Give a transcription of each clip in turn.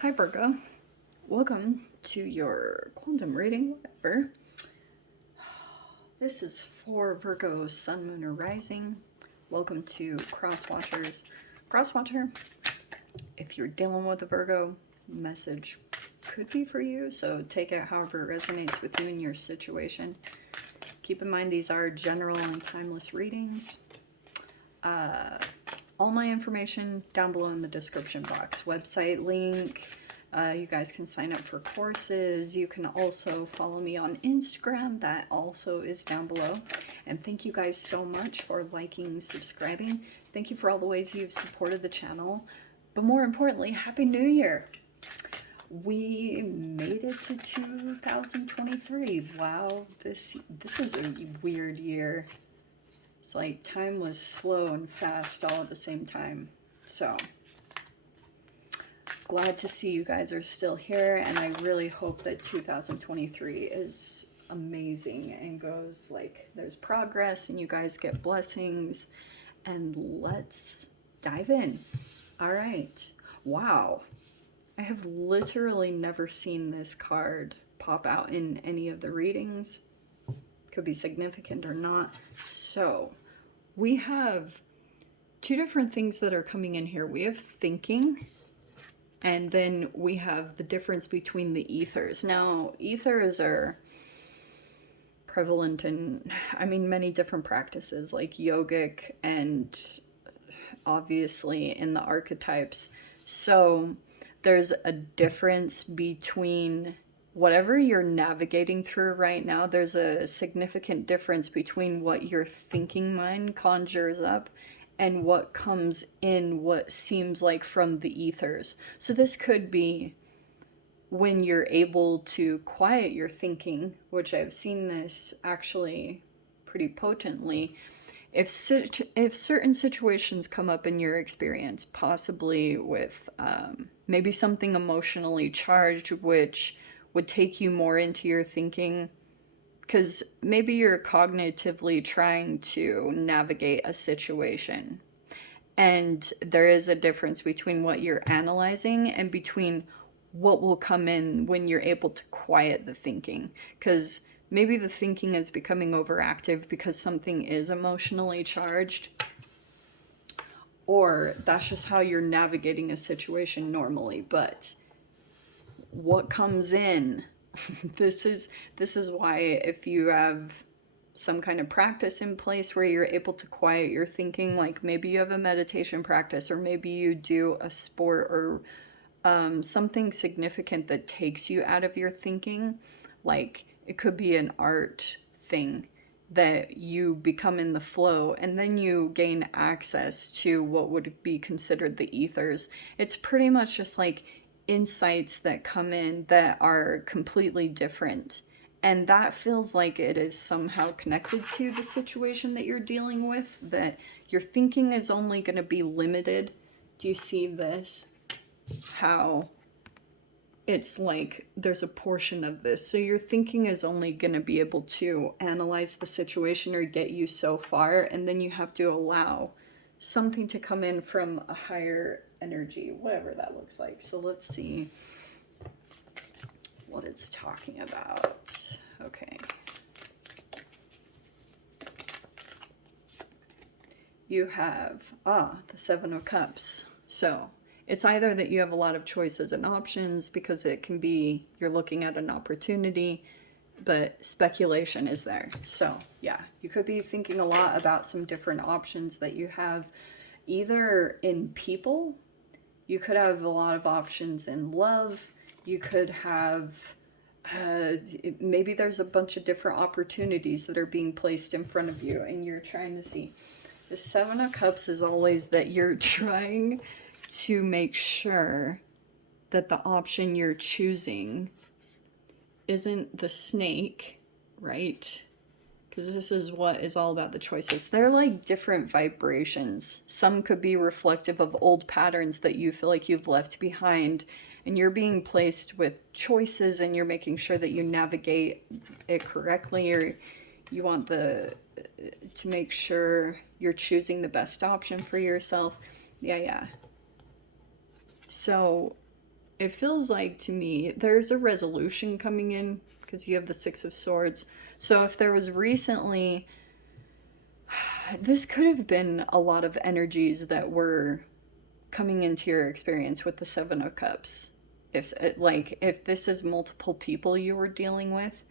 Hi Virgo, welcome to your quantum reading, whatever. This is for Virgo Sun, Moon, or Rising. Welcome to Crosswatchers. Crosswatcher, if you're dealing with a Virgo, message could be for you, so take it however it resonates with you and your situation. Keep in mind these are general and timeless readings. All my information down below in the description box. Website link. You guys can sign up for courses. You can also follow me on Instagram. That also is down below. And thank you guys so much for liking, subscribing. Thank you for all the ways you've supported the channel. But more importantly, Happy New Year! We made it to 2023. Wow, this is a weird year. It's like time was slow and fast all at the same time. So, glad to see you guys are still here, and I really hope that 2023 is amazing and goes like there's progress and you guys get blessings. And let's dive in. All right. Wow. I have literally never seen this card pop out in any of the readings. Could be significant or not. So we have two different things that are coming in here. We have thinking, and then we have the difference between the ethers. Now, ethers are prevalent in, many different practices like yogic and obviously in the archetypes. So there's a difference between whatever you're navigating through right now. There's a significant difference between what your thinking mind conjures up and what comes in what seems like from the ethers. So this could be when you're able to quiet your thinking, which I've seen this actually pretty potently. If certain situations come up in your experience, possibly with maybe something emotionally charged, which would take you more into your thinking, because maybe you're cognitively trying to navigate a situation, and there is a difference between what you're analyzing and between what will come in when you're able to quiet the thinking, because maybe the thinking is becoming overactive because something is emotionally charged, or that's just how you're navigating a situation normally. But what comes in, this is why, if you have some kind of practice in place where you're able to quiet your thinking, like maybe you have a meditation practice, or maybe you do a sport, or something significant that takes you out of your thinking, like it could be an art thing that you become in the flow, and then you gain access to what would be considered the ethers. It's pretty much just like insights that come in that are completely different, and that feels like it is somehow connected to the situation that you're dealing with, that your thinking is only going to be limited. Do you see this? How it's like there's a portion of this, so your thinking is only going to be able to analyze the situation or get you so far, and then you have to allow something to come in from a higher energy, whatever that looks like. So let's see what it's talking about. Okay, you have the Seven of Cups. So it's either that you have a lot of choices and options, because it can be you're looking at an opportunity, but speculation is there. So yeah, you could be thinking a lot about some different options that you have, either in people. You could have a lot of options in love. You could have maybe there's a bunch of different opportunities that are being placed in front of you, and you're trying to see. The Seven of Cups is always that you're trying to make sure that the option you're choosing isn't the snake, right? Because this is what is all about the choices. They're like different vibrations. Some could be reflective of old patterns that you feel like you've left behind, and you're being placed with choices, and you're making sure that you navigate it correctly, or you want to make sure you're choosing the best option for yourself. Yeah. So it feels like to me there's a resolution coming in because you have the Six of Swords. So if there was recently, this could have been a lot of energies that were coming into your experience with the Seven of Cups. If this is multiple people you were dealing with,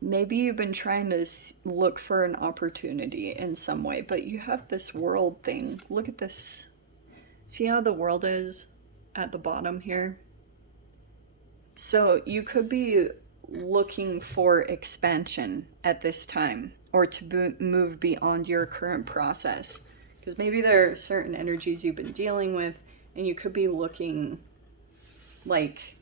maybe you've been trying to look for an opportunity in some way, but you have this world thing. Look at this. See how the world is at the bottom here? So you could be looking for expansion at this time, or to move beyond your current process. Because maybe there are certain energies you've been dealing with, and you could be looking like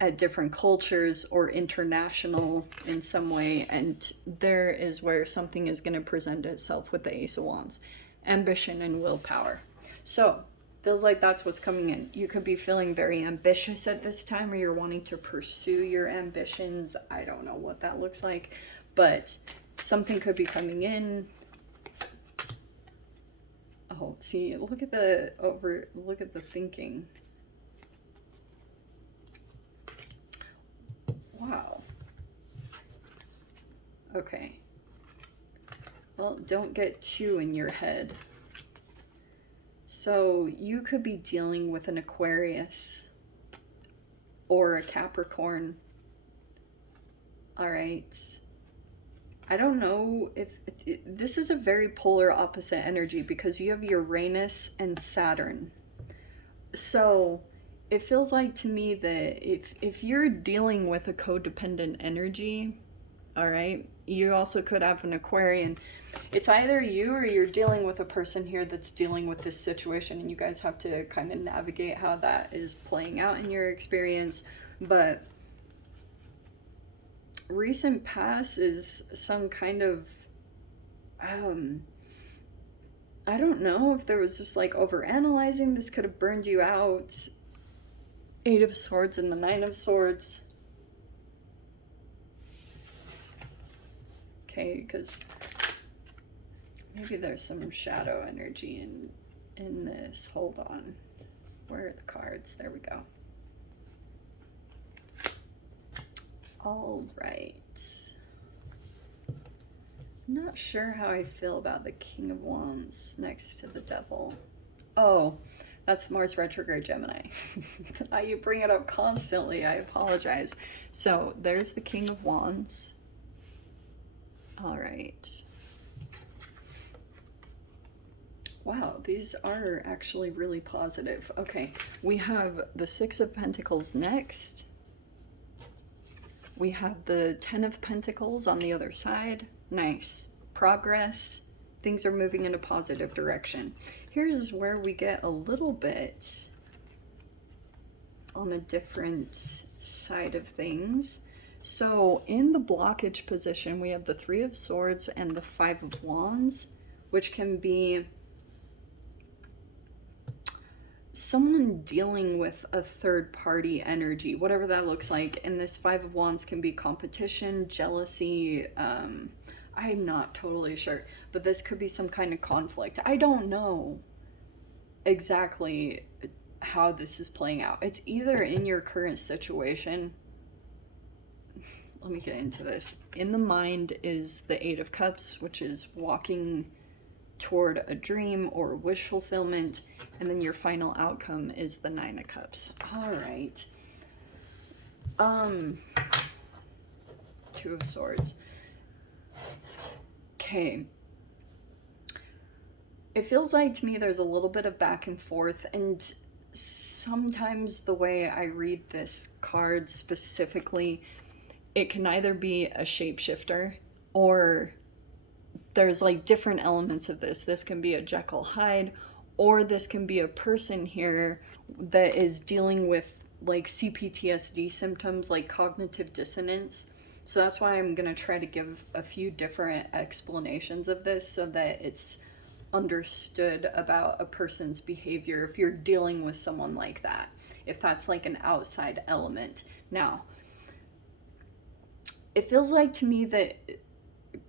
at different cultures or international in some way, and there is where something is going to present itself with the Ace of Wands. Ambition and willpower. So feels like that's what's coming in. You could be feeling very ambitious at this time, or you're wanting to pursue your ambitions. I don't know what that looks like, but something could be coming in. Oh, see, look at the thinking. Wow. Okay. Well, don't get too in your head. So you could be dealing with an Aquarius or a Capricorn. All right. I don't know if this is a very polar opposite energy because you have Uranus and Saturn. So it feels like to me that if you're dealing with a codependent energy, all right, you also could have an Aquarian. It's either you or you're dealing with a person here that's dealing with this situation, and you guys have to kind of navigate how that is playing out in your experience. But recent past is some kind of I don't know if there was just like over analyzing. This could have burned you out. Eight of Swords and the Nine of Swords. Okay, because maybe there's some shadow energy in this. Hold on. Where are the cards? There we go. All right. I'm not sure how I feel about the King of Wands next to the Devil. Oh, that's Mars retrograde Gemini. You bring it up constantly. I apologize. So there's the King of Wands. All right. Wow, these are actually really positive. Okay, we have the Six of Pentacles next. We have the Ten of Pentacles on the other side. Nice. Progress. Things are moving in a positive direction. Here's where we get a little bit on a different side of things. So in the blockage position, we have the Three of Swords and the Five of Wands, which can be someone dealing with a third party energy, whatever that looks like. And this Five of Wands can be competition, jealousy, I'm not totally sure, but this could be some kind of conflict. I don't know exactly how this is playing out. It's either in your current situation. Let me get into this. In the mind is the Eight of Cups, which is walking toward a dream or wish fulfillment, and then your final outcome is the Nine of Cups. All right. Two of Swords. Okay. It feels like to me there's a little bit of back and forth, and sometimes the way I read this card specifically, it can either be a shapeshifter or there's like different elements of this. This can be a Jekyll Hyde, or this can be a person here that is dealing with like CPTSD symptoms, like cognitive dissonance. So that's why I'm going to try to give a few different explanations of this so that it's understood about a person's behavior if you're dealing with someone like that, if that's like an outside element. Now, it feels like to me that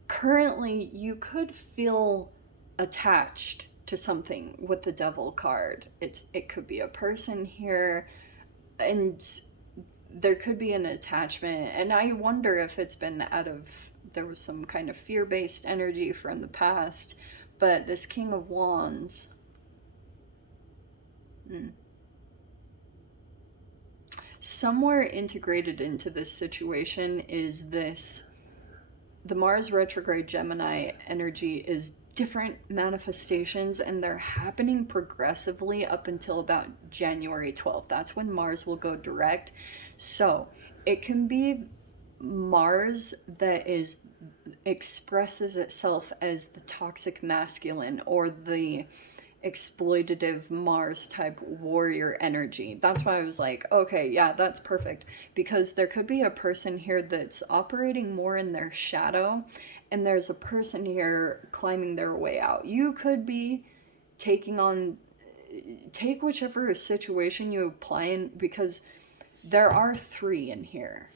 currently you could feel attached to something with the Devil card. It could be a person here, and there could be an attachment, and I wonder if it's been there was some kind of fear-based energy from the past. But this King of Wands, somewhere integrated into this situation is the Mars retrograde Gemini energy is different manifestations, and they're happening progressively up until about January 12th. That's when Mars will go direct. So it can be Mars that expresses itself as the toxic masculine, or the exploitative Mars type warrior energy. That's why I was like, okay, yeah, that's perfect. Because there could be a person here that's operating more in their shadow, and there's a person here climbing their way out. You could be take whichever situation you apply in, because there are 3 in here.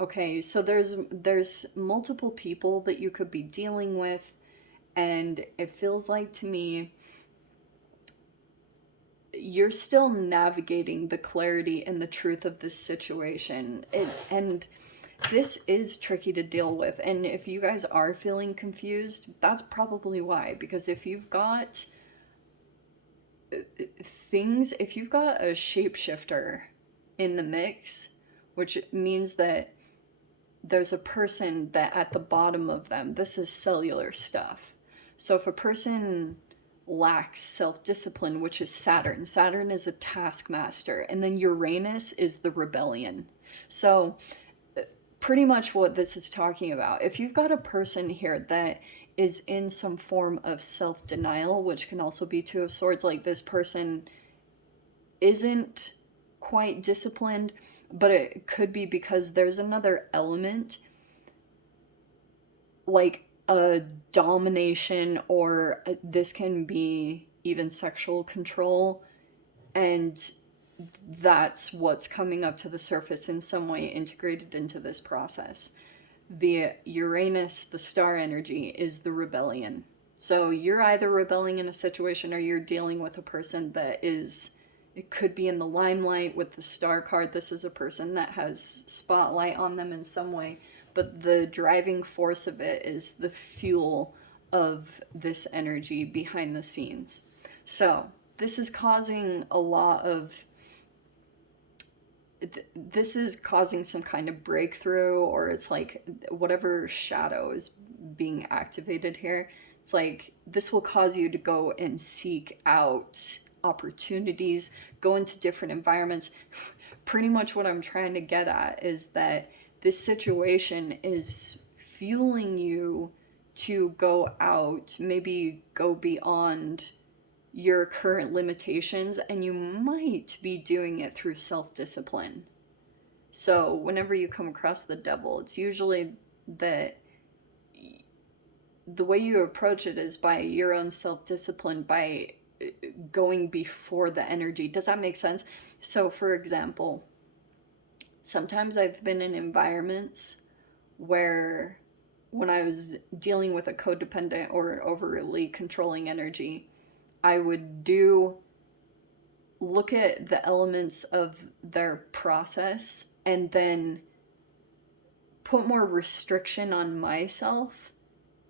Okay, so there's multiple people that you could be dealing with, and it feels like to me you're still navigating the clarity and the truth of this situation. And this is tricky to deal with. And if you guys are feeling confused, that's probably why. Because if you've got if you've got a shapeshifter in the mix, which means that there's a person that at the bottom of them, this is cellular stuff. So if a person lacks self-discipline, which is Saturn. Saturn is a taskmaster, and then Uranus is the rebellion. So pretty much what this is talking about, if you've got a person here that is in some form of self-denial, which can also be 2 of Swords, like this person isn't quite disciplined, but it could be because there's another element, like a domination, or this can be even sexual control, and that's what's coming up to the surface in some way integrated into this process. The Uranus, the star energy, is the rebellion. So you're either rebelling in a situation, or you're dealing with a person that is, it could be in the limelight with the star card. This is a person that has spotlight on them in some way, but the driving force of it is the fuel of this energy behind the scenes. So this is causing a lot of, this is causing some kind of breakthrough, or it's like whatever shadow is being activated here, it's like this will cause you to go and seek out opportunities, go into different environments. Pretty much what I'm trying to get at is that this situation is fueling you to go out, maybe go beyond your current limitations, and you might be doing it through self-discipline. So whenever you come across the Devil, it's usually that the way you approach it is by your own self-discipline, by going before the energy. Does that make sense? So for example, sometimes I've been in environments where when I was dealing with a codependent or overly controlling energy, I would look at the elements of their process and then put more restriction on myself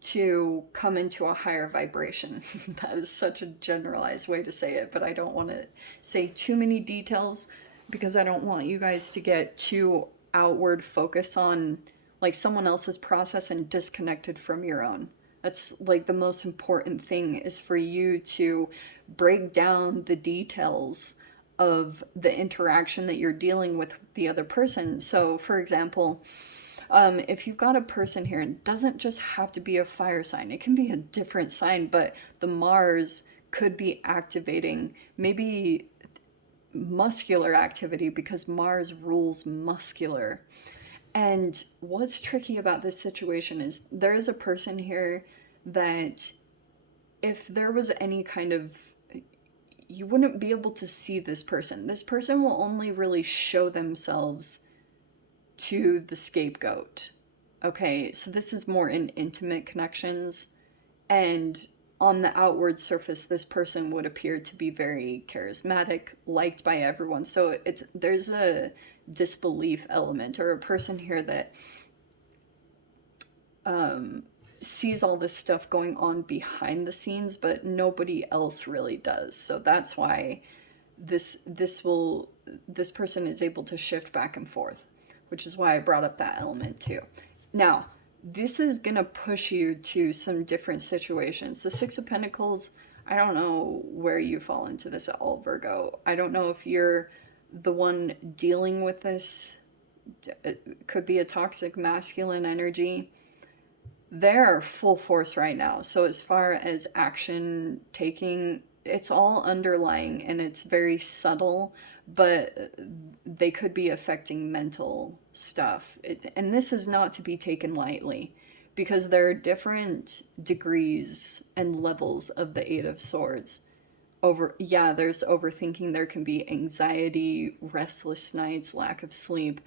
to come into a higher vibration. That is such a generalized way to say it, but I don't want to say too many details because I don't want you guys to get too outward focus on like someone else's process and disconnected from your own. That's like the most important thing, is for you to break down the details of the interaction that you're dealing with the other person. So for example, if you've got a person here, it doesn't just have to be a fire sign, it can be a different sign, but the Mars could be activating maybe muscular activity because Mars rules muscular. And what's tricky about this situation is there is a person here that if there was any kind of, you wouldn't be able to see this person. This person will only really show themselves to the scapegoat. Okay, so this is more in intimate connections. And on the outward surface, this person would appear to be very charismatic, liked by everyone. So there's a disbelief element, or a person here that sees all this stuff going on behind the scenes, but nobody else really does. So that's why this person is able to shift back and forth, which is why I brought up that element too. Now, this is gonna push you to some different situations. The Six of Pentacles, I don't know where you fall into this at all, Virgo. I don't know if you're the one dealing with this. It could be a toxic masculine energy. They're full force right now. So as far as action taking, it's all underlying and it's very subtle, but they could be affecting mental stuff. And this is not to be taken lightly, because there are different degrees and levels of the Eight of Swords. There's overthinking, there can be anxiety, restless nights, lack of sleep,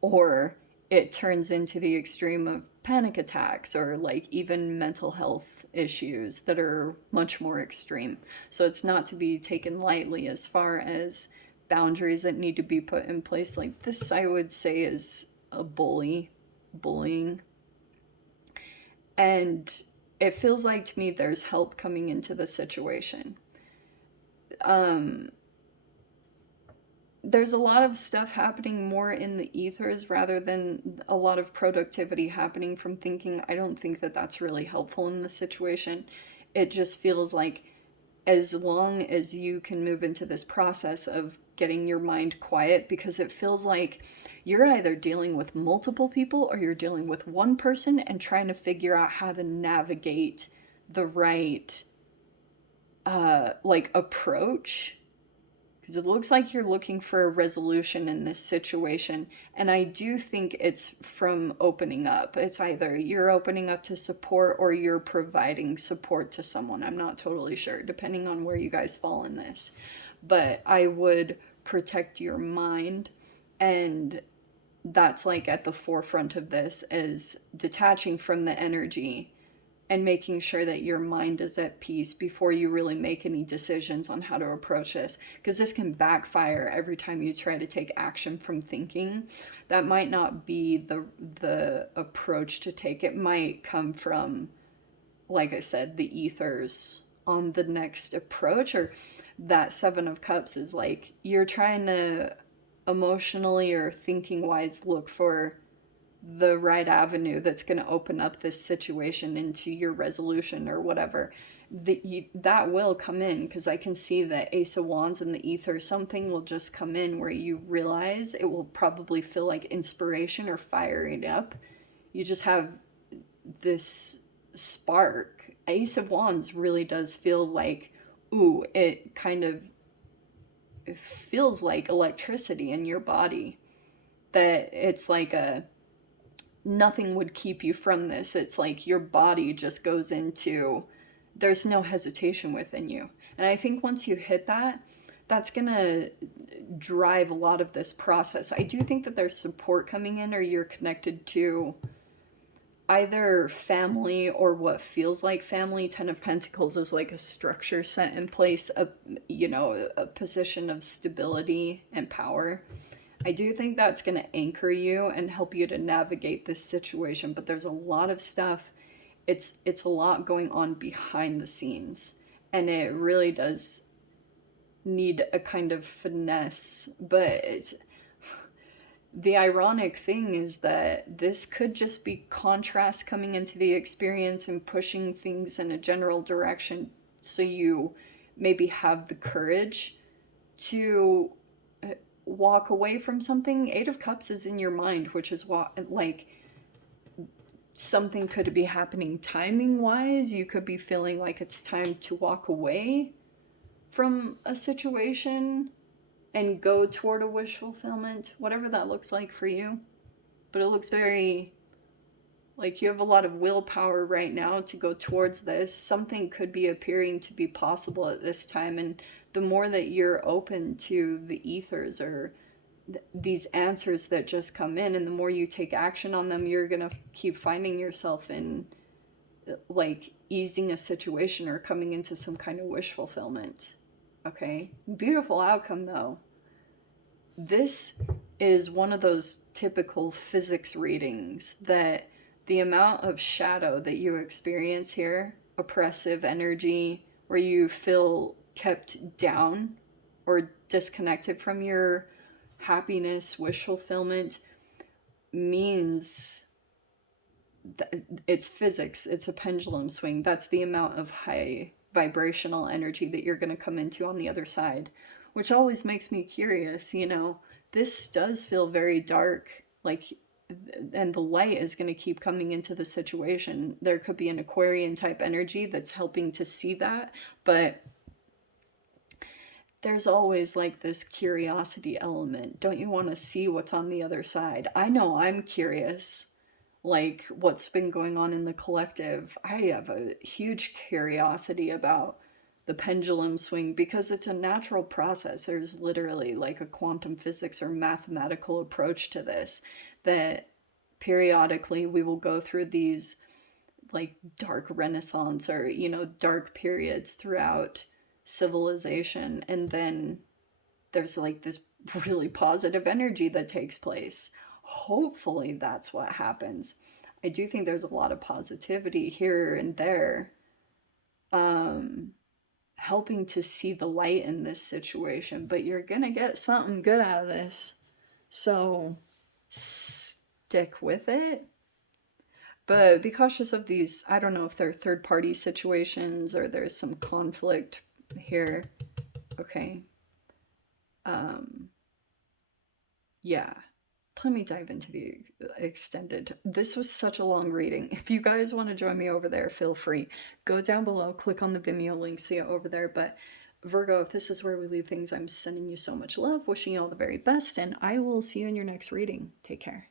or it turns into the extreme of panic attacks, or like even mental health issues that are much more extreme. So it's not to be taken lightly as far as boundaries that need to be put in place. Like this, I would say, is a bullying. And it feels like to me there's help coming into the situation. There's a lot of stuff happening more in the ethers rather than a lot of productivity happening from thinking. I don't think that that's really helpful in the situation. It just feels like as long as you can move into this process of getting your mind quiet, because it feels like you're either dealing with multiple people or you're dealing with one person and trying to figure out how to navigate the right approach, because it looks like you're looking for a resolution in this situation. And I do think it's from opening up. It's either you're opening up to support or you're providing support to someone. I'm not totally sure, depending on where you guys fall in this. But I would protect your mind, and that's like at the forefront of this, is detaching from the energy and making sure that your mind is at peace before you really make any decisions on how to approach this. Because this can backfire every time you try to take action from thinking. That might not be the approach to take. It might come from, like I said, the ethers on the next approach. Or that Seven of Cups is like you're trying to emotionally or thinking wise look for the right avenue that's going to open up this situation into your resolution or whatever. That will come in, because I can see the Ace of Wands in the ether. Something will just come in where you realize it will probably feel like inspiration or firing up. You just have this spark. Ace of Wands really does feel like, ooh, it feels like electricity in your body. That it's like nothing would keep you from this. It's like your body just goes into, there's no hesitation within you. And I think once you hit that, that's gonna drive a lot of this process. I do think that there's support coming in, or you're connected to either family or what feels like family. Ten of Pentacles is like a structure set in place, a position of stability and power. I do think that's going to anchor you and help you to navigate this situation, but there's a lot of stuff. It's a lot going on behind the scenes, and it really does need a kind of finesse. But the ironic thing is that this could just be contrast coming into the experience and pushing things in a general direction, so you maybe have the courage to walk away from something. Eight of Cups is in your mind, which is what, like, something could be happening timing wise. You could be feeling like it's time to walk away from a situation and go toward a wish fulfillment, whatever that looks like for you. But it looks very like you have a lot of willpower right now to go towards this. Something could be appearing to be possible at this time, and the more that you're open to the ethers or these answers that just come in, and the more you take action on them, you're gonna keep finding yourself in like easing a situation or coming into some kind of wish fulfillment. Okay, beautiful outcome though. This is one of those typical physics readings that the amount of shadow that you experience here, oppressive energy, where you feel kept down or disconnected from your happiness, wish fulfillment, means it's physics, it's a pendulum swing. That's the amount of high vibrational energy that you're going to come into on the other side, which always makes me curious. This does feel very dark, like, and the light is going to keep coming into the situation. There could be an Aquarian type energy that's helping to see that, but there's always like this curiosity element. Don't you want to see what's on the other side? I know I'm curious, like what's been going on in the collective. I have a huge curiosity about the pendulum swing because it's a natural process. There's literally like a quantum physics or mathematical approach to this, that periodically we will go through these like dark renaissance or dark periods throughout civilization, and then there's like this really positive energy that takes place. Hopefully that's what happens. I do think there's a lot of positivity here and there, um, helping to see the light in this situation, but you're gonna get something good out of this. So stick with it. But be cautious of these. I don't know if they're third party situations or there's some conflict here. Okay. Um, yeah. Let me dive into the extended. This was such a long reading. If you guys want to join me over there, feel free. Go down below, click on the Vimeo link, see it over there. But Virgo, if this is where we leave things, I'm sending you so much love, wishing you all the very best, and I will see you in your next reading. Take care.